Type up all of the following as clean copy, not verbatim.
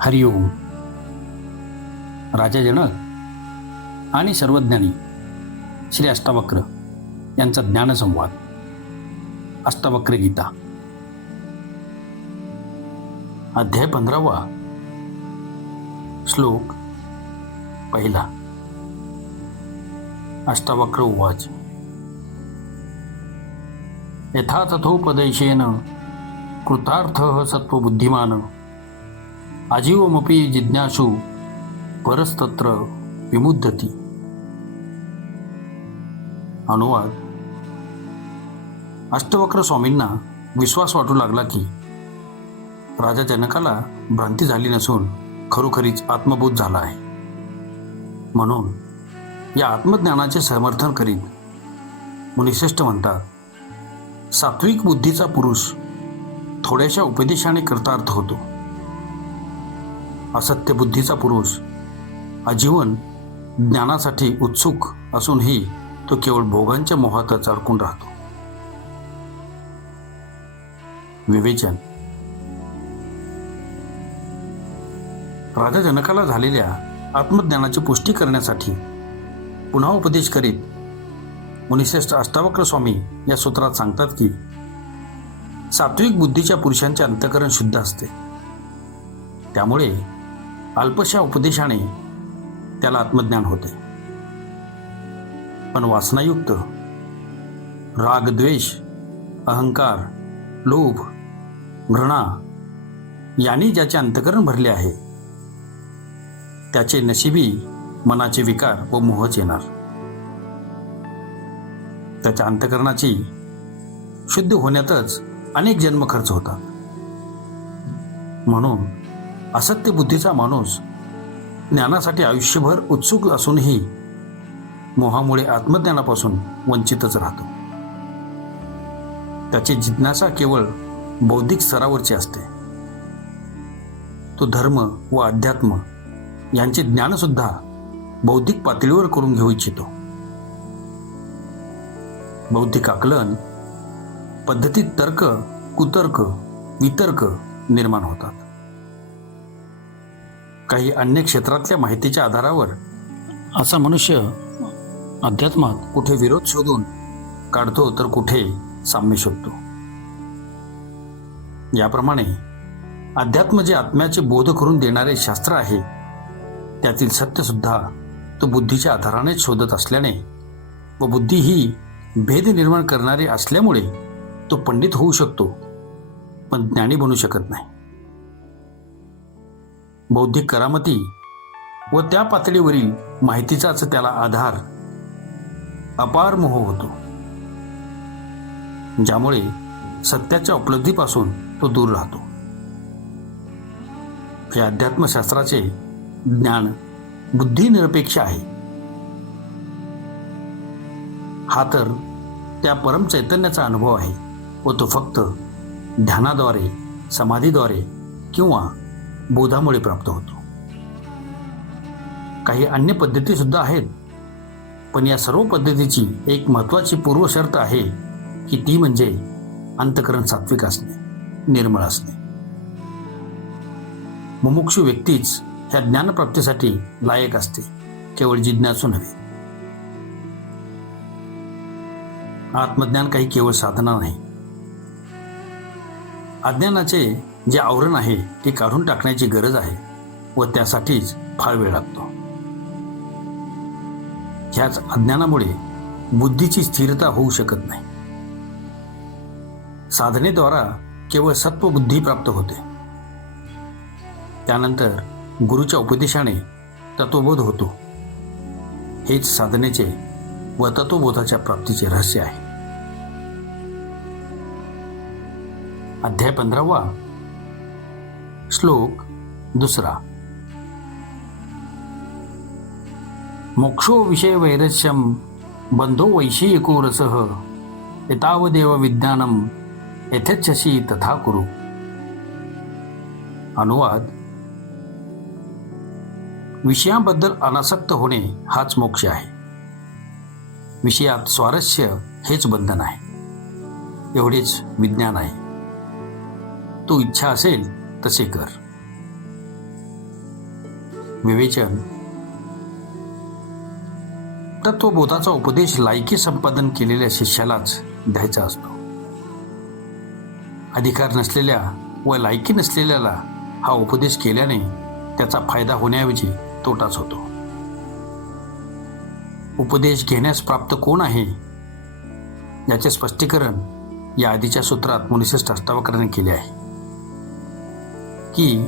हरिओम. राजा जनक आणि सर्वज्ञानी श्री अष्टावक्र यांचा ज्ञानसंवाद. अष्टावक्र गीता अध्याय 15. श्लोक 1. अष्टावक्र उवाच. यथा तथोपदेशेन कृतार्थः सत्वबुद्धिमान आजीवमपि जिज्ञासु परस्तत्र विमुद्धती. अनुवाद. अष्टवक्र स्वामींना विश्वास वाटू लागला की राजा जनकाला भ्रांती झाली नसून खरोखरीच आत्मबोध झाला आहे. म्हणून या आत्मज्ञानाचे समर्थन करीत मुनिश्रेष्ठ म्हणतात, सात्विक बुद्धीचा पुरुष थोड्याशा उपदेशाने कृतार्थ होतो. असत्य बुद्धीचा पुरुष आजीवन ज्ञानासाठी उत्सुक असूनही तो केवळ भोगांच्या मोहातच अडकून राहतो. विवेचन. राजा जनकाला झालेल्या आत्मज्ञानाची पुष्टी करण्यासाठी पुन्हा उपदेश करीत मुनिश्रेष्ठ अष्टावक्र स्वामी या सूत्रात सांगतात की सात्विक बुद्धीच्या पुरुषांचे अंतःकरण शुद्ध असते. त्यामुळे अल्पशा उपदेशाने त्याला आत्मज्ञान होते. पण वासनायुक्त राग, द्वेष, अहंकार, लोभ, घृणा यांनी ज्याचे अंतःकरण भरले आहे त्याचे नशिबी मनाचे विकार व मोहच येणार. त्याच्या अंतःकरणाची शुद्ध होण्यातच अनेक जन्म खर्च होतात. म्हणून असत्य बुद्धीचा माणूस ज्ञानासाठी आयुष्यभर उत्सुक असूनही मोहामुळे आत्मज्ञानापासून वंचितच राहतो. त्याची जिज्ञासा केवळ बौद्धिक स्तरावरची असते. तो धर्म व अध्यात्म यांचे ज्ञानसुद्धा बौद्धिक पातळीवर करून घेऊ इच्छितो. बौद्धिक आकलन पद्धतीत तर्क, कुतर्क, वितर्क निर्माण होतात. काही अन्य क्षेत्रातल्या माहितीच्या आधारावर असा मनुष्य अध्यात्मात कुठे विरोध शोधून काढतो तर कुठे साम्य शोधतो. याप्रमाणे अध्यात्म जे आत्म्याचे बोध करून देणारे शास्त्र आहे त्यातील सत्यसुद्धा तो बुद्धीच्या आधारानेच शोधत असल्याने व बुद्धी ही भेद निर्माण करणारी असल्यामुळे तो पंडित होऊ शकतो पण ज्ञानी बनू शकत नाही. बौद्धिक करामती व त्या पातळीवरील माहितीचाच त्याला आधार अपार मोह होतो, ज्यामुळे सत्याच्या उपलब्धीपासून तो दूर राहतो. हे अध्यात्मशास्त्राचे ज्ञान बुद्धिनिरपेक्ष आहे. हा तर त्या परम चैतन्याचा अनुभव आहे व तो फक्त ध्यानाद्वारे, समाधीद्वारे किंवा बोधामुळे प्राप्त होतो. काही अन्य पद्धती सुद्धा आहेत, पण या सर्व पद्धतीची एक महत्त्वाची पूर्वशर्त आहे की ती म्हणजे अंतःकरण सात्विक असणे, निर्मळ असणे. मुमुक्षु व्यक्तीच ह्या ज्ञानप्राप्तीसाठी लायक असते, केवळ जिज्ञासू नव्हे. आत्मज्ञान काही केवळ साधना नाही. अज्ञानाचे जे आवरण आहे ते काढून टाकण्याची गरज आहे व त्यासाठीच फार वेळ लागतो. ह्याच अज्ञानामुळे बुद्धीची स्थिरता होऊ शकत नाही. साधनेद्वारा केवळ सत्वबुद्धी प्राप्त होते. त्यानंतर गुरुच्या उपदेशाने तत्वबोध होतो. हेच साधनेचे व तत्वबोधाच्या प्राप्तीचे रहस्य आहे. अध्याय 15. श्लोक 2. मोक्षो विषय वैरस्यम बंधो वैषयिको रसः एतावदेव विज्ञानम यथेच्छसि तथा कुरु. अनुवाद. विषयांबद्दल अनासक्त होणे हाच मोक्ष आहे. विषयात स्वारस्य हेच बंधन आहे. एवढेच विज्ञान आहे. तू इच्छा असेल तसे कर. विवेचन. तत्वबोधाचा उपदेश लायकी संपादन केलेल्या शिष्यालाच द्यायचा असतो. अधिकार नसलेल्या व लायकी नसलेल्याला हा उपदेश केल्याने त्याचा फायदा होण्याऐवजी तोटाच होतो. उपदेश घेण्यास प्राप्त कोण आहे याचे स्पष्टीकरण या आधीच्या सूत्रात मुनिश्रेष्ठ अष्टावक्राने केले आहे की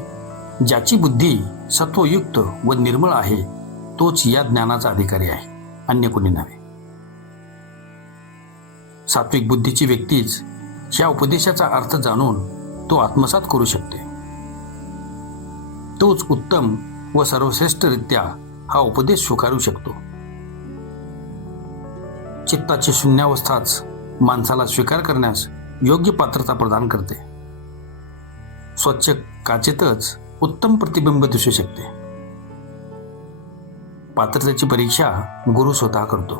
ज्याची बुद्धी सत्वयुक्त व निर्मळ आहे तोच या ज्ञानाचा अधिकारी आहे, अन्य कोणी नव्हे. सात्विक बुद्धीची व्यक्तीच या उपदेशाचा अर्थ जाणून तो आत्मसात करू शकते. तोच उत्तम व सर्वश्रेष्ठरित्या हा उपदेश स्वीकारू शकतो. चित्ताची शून्यावस्थाच माणसाला स्वीकार करण्यास योग्य पात्रता प्रदान करते. स्वच्छ काचेतच उत्तम प्रतिबिंब दिसू शकते. पात्रतेची परीक्षा गुरु स्वतः करतो.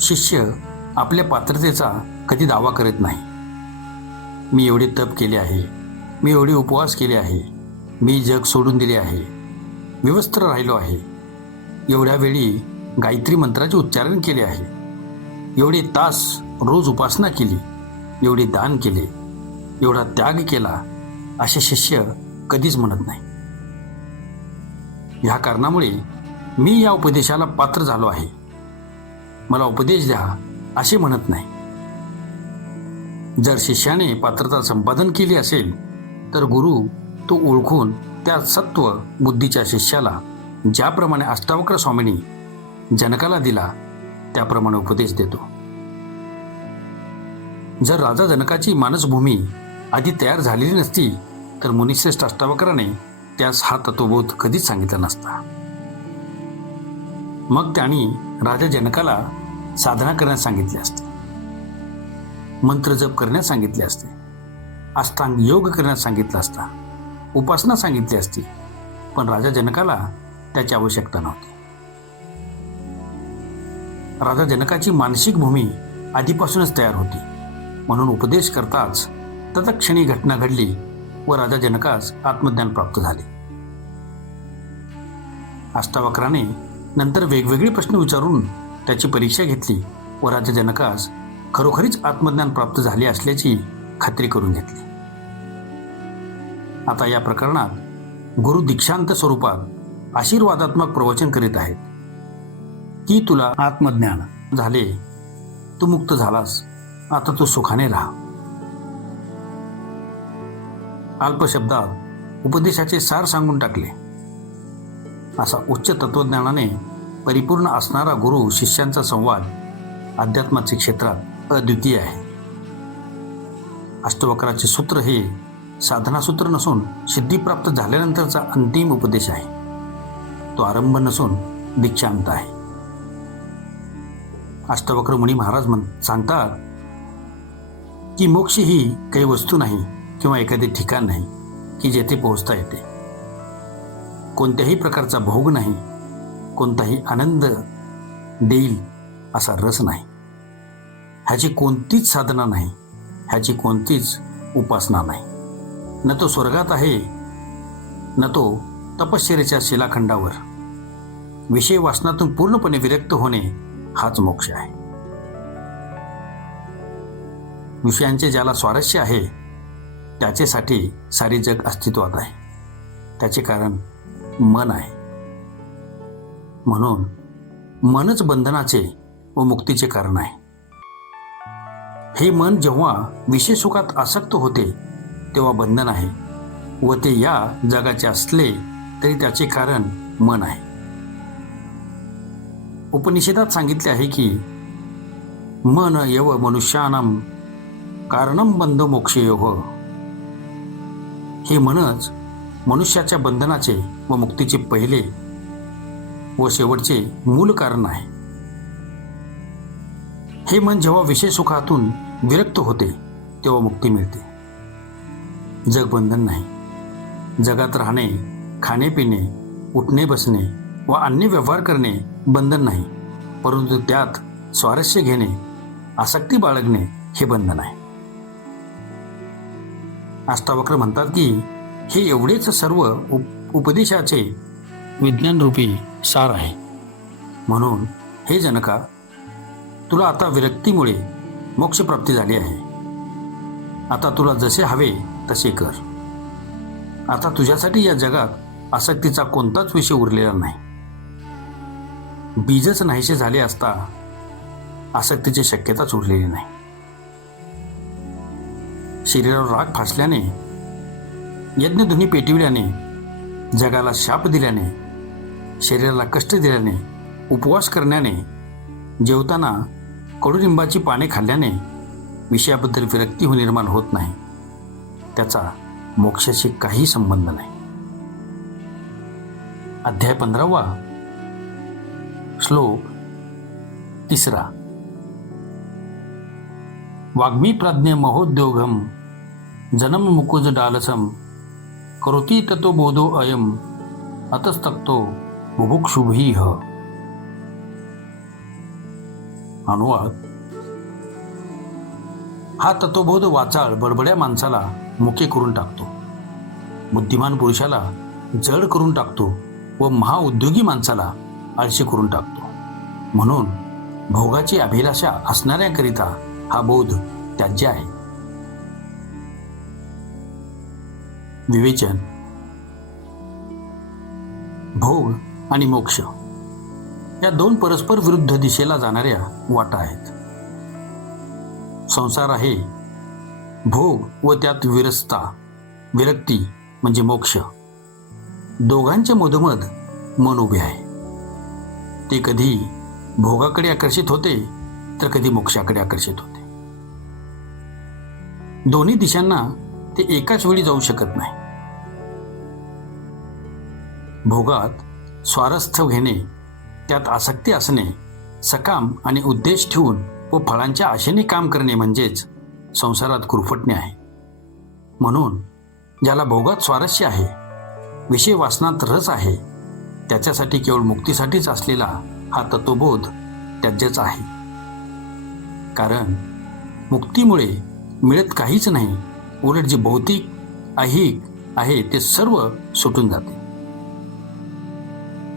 शिष्य आपल्या पात्रतेचा कधी दावा करत नाही. मी एवढे तप केले आहे, मी एवढे उपवास केले आहे, मी जग सोडून दिले आहे, विवस्त्र राहिलो आहे, एवढ्या वेळी गायत्री मंत्राचे उच्चारण केले आहे, एवढे तास रोज उपासना केली, एवढे दान केले, एवढा त्याग केला, असे शिष्य कधीच म्हणत नाही. ह्या कारणामुळे मी या उपदेशाला पात्र झालो आहे, मला उपदेश द्या असे म्हणत नाही. जर शिष्याने पात्रता संपादन केली असेल तर गुरु तो ओळखून त्या सत्व बुद्धीच्या शिष्याला ज्याप्रमाणे अष्टावक्र स्वामींनी जनकाला दिला त्याप्रमाणे उपदेश देतो. जर राजा जनकाची मानसभूमी आधी तयार झालेली नसती तर मुनिश्रेष्ठ अष्टावक्राने त्यास हा तत्वबोध कधीच सांगितला नसता. मग त्यांनी राजा जनकाला साधना करण्यास सांगितले असते, मंत्र जप करण्यास सांगितले असते, अष्टांग योग करण्यास सांगितला असता, उपासना सांगितली असती. पण राजा जनकाला त्याची आवश्यकता नव्हती. राजा जनकाची मानसिक भूमी आधीपासूनच तयार होती, म्हणून उपदेश करताच तत्क्षणी घटना घडली व राजा जनकास आत्मज्ञान प्राप्त झाले. अष्टावक्राने नंतर वेगवेगळे प्रश्न विचारून त्याची परीक्षा घेतली व राजा जनकास खरोखरीच आत्मज्ञान प्राप्त झाले असल्याची खात्री करून घेतली. आता या प्रकरणात गुरु दीक्षांत स्वरूपात आशीर्वादात्मक प्रवचन करीत आहेत की तुला आत्मज्ञान झाले, तू मुक्त झालास, आता तू सुखाने राहा. अल्प शब्दात उपदेशाचे सार सांगून टाकले. असा उच्च तत्वज्ञानाने परिपूर्ण असणारा गुरु शिष्यांचा संवाद अध्यात्माचे क्षेत्रात अद्वितीय आहे. अष्टवक्राचे सूत्र हे साधनासूत्र नसून सिद्धिप्राप्त झाल्यानंतरचा अंतिम उपदेश आहे. तो आरंभ नसून दीक्षांत आहे. अष्टवक्र मुनी महाराज सांगतात की मोक्ष ही काही वस्तू नाही किंवा एखादे ठिकाण नाही की जेथे पोहोचता येते. कोणत्याही प्रकारचा भोग नाही, कोणताही आनंद देईल असा रस नाही, ह्याची कोणतीच साधना नाही, ह्याची कोणतीच उपासना नाही. न तो स्वर्गात आहे, न तो तपश्चर्येच्या शिलाखंडावर. विषय वासनातून पूर्णपणे विरक्त होणे हाच मोक्ष आहे. विषयांचे ज्याला स्वारस्य आहे त्याच्यासाठी सारे जग अस्तित्वात आहे. त्याचे कारण मन आहे. म्हणून मनच बंधनाचे व मुक्तीचे कारण आहे. हे मन जेव्हा विषय सुखात आसक्त होते तेव्हा बंधन आहे व ते या जगाचे असले तरी त्याचे कारण मन आहे. उपनिषदात सांगितले आहे की मन एव मनुष्यानां कारणं बंध मोक्षयोः. हे मनच मनुष्याच्या बंधनाचे व मुक्तीचे पहिले व शेवटचे मूल कारण आहे. हे मन जेव्हा विषय सुखातून विरक्त होते तेव्हा मुक्ती मिळते. जग बंधन नाही. जगात राहणे, खाणे पिणे, उठणे बसणे व अन्य व्यवहार करणे बंधन नाही, परंतु त्यात स्वारस्य घेणे, आसक्ती बाळगणे हे बंधन आहे. अष्टावक्र म्हणतात की हे एवढेच सर्व उपदेशाचे विज्ञानरूपी सार आहे. म्हणून हे जनका, तुला आता विरक्तीमुळे मोक्षप्राप्ती झाली आहे. आता तुला जसे हवे तसे कर. आता तुझ्यासाठी या जगात आसक्तीचा कोणताच विषय उरलेला नाही. बीजच नाहीसे झाले असता आसक्तीची शक्यताच उरलेली नाही. शरीरावर राग फासल्याने, यज्ञधुनी पेटविल्याने, जगाला शाप दिल्याने, शरीराला कष्ट दिल्याने, उपवास करण्याने, जेवताना कडुलिंबाची पाने खाल्ल्याने विषयाबद्दल विरक्ती निर्माण होत नाही. त्याचा मोक्षाशी काही संबंध नाही. अध्याय 15 श्लोक 3. वाग्मी प्राज्ञ महोद्योगम जनम मुकुज डालसम करोती ततो बोधो अयम अतस्तक्तो बुभुक्षुभिः. अनुवाद: हा तत्वबोध वाचाळ बडबड्या माणसाला मुके करून टाकतो, बुद्धिमान पुरुषाला जड करून टाकतो व महाउद्योगी माणसाला आळशी करून टाकतो. म्हणून भोगाची अभिलाषा असणाऱ्याकरिता हा बोध त्याज्य आहे. विवेचन: भोग आणि मोक्ष या दोन परस्पर विरुद्ध दिशेला जाणाऱ्या वाटा आहेत. संसार आहे भोग व त्यात विरक्ती म्हणजे मोक्ष. दोघांच्या मधोमध मन उभे आहे. ते कधी भोगाकडे आकर्षित होते तर कधी मोक्षाकडे आकर्षित होते. दोन्ही दिशांना ते एकाच वेळी जाऊ शकत नाही. भोगात स्वारस्थ्य घेणे, त्यात आसक्ती असणे, सकाम आणि उद्देश ठेवून व फळांच्या आशेने काम करणे म्हणजेच संसारात गुरफटणे आहे. म्हणून ज्याला भोगात स्वारस्य आहे, विषय वासनात रस आहे, त्याच्यासाठी केवळ मुक्तीसाठीच असलेला हा तत्वबोध त्याज्यच आहे. कारण मुक्तीमुळे मिळत काहीच नाही, उलट जे भौतिक ऐहिक आहे ते सर्व सुटून जाते.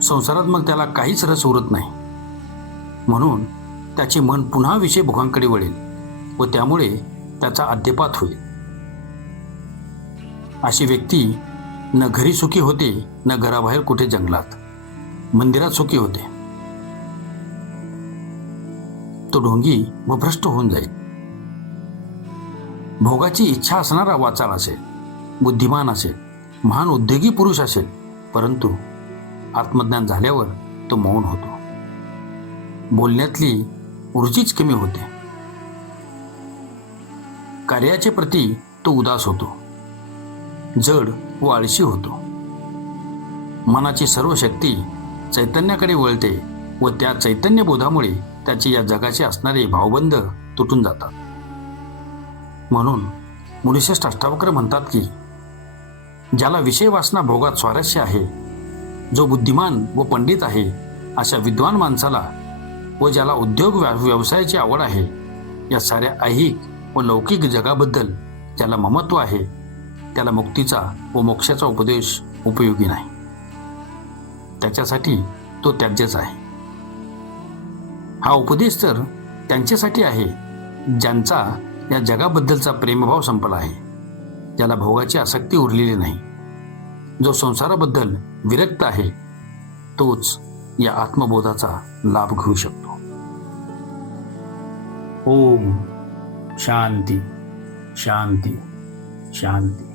संसारात मग त्याला काहीच रस उरत नाही. म्हणून त्याचे मन पुन्हा विषय भोगांकडे वळेल व त्यामुळे त्याचा अद्यपात होईल. अशी व्यक्ती न घरी सुखी होते, न घराबाहेर कुठे जंगलात, मंदिरात सुखी होते. तो ढोंगी व भ्रष्ट होऊन जाईल. भोगाची इच्छा असणारा वाचाळ असेल, बुद्धिमान असेल, महान उद्योगी पुरुष असेल, परंतु आत्मज्ञान झाल्यावर तो मौन होतो. बोलण्यातली ऊर्जीच कमी होते. कार्याचे प्रती तो उदास होतो, जड व आळशी होतो. मनाची सर्व शक्ती चैतन्याकडे वळते व त्या चैतन्यबोधामुळे त्याचे या जगाचे असणारे भावबंध तुटून जातात. म्हणून मुनिश्रेष्ठ अष्टावक्र म्हणतात की ज्याला विषय वासना भोगात स्वारस्य आहे, जो बुद्धिमान व पंडित आहे, अशा विद्वान माणसाला व ज्याला उद्योग व्यवसायाची आवड आहे, या साऱ्या ऐहिक व लौकिक जगाबद्दल ज्याला ममत्व आहे, त्याला मुक्तीचा व मोक्षाचा उपदेश उपयोगी नाही. त्याच्यासाठी तो त्याज्यच आहे. हा उपदेश तर त्यांच्यासाठी आहे ज्यांचा या जगाबद्दलचा प्रेमभाव संपला आहे, ज्याला भोगाची आसक्ती उरलेली नाही. जो संसाराबद्दल विरक्त आहे तोच या आत्मबोधाचा लाभ घेऊ शकतो. ओम शांती शांती शांती.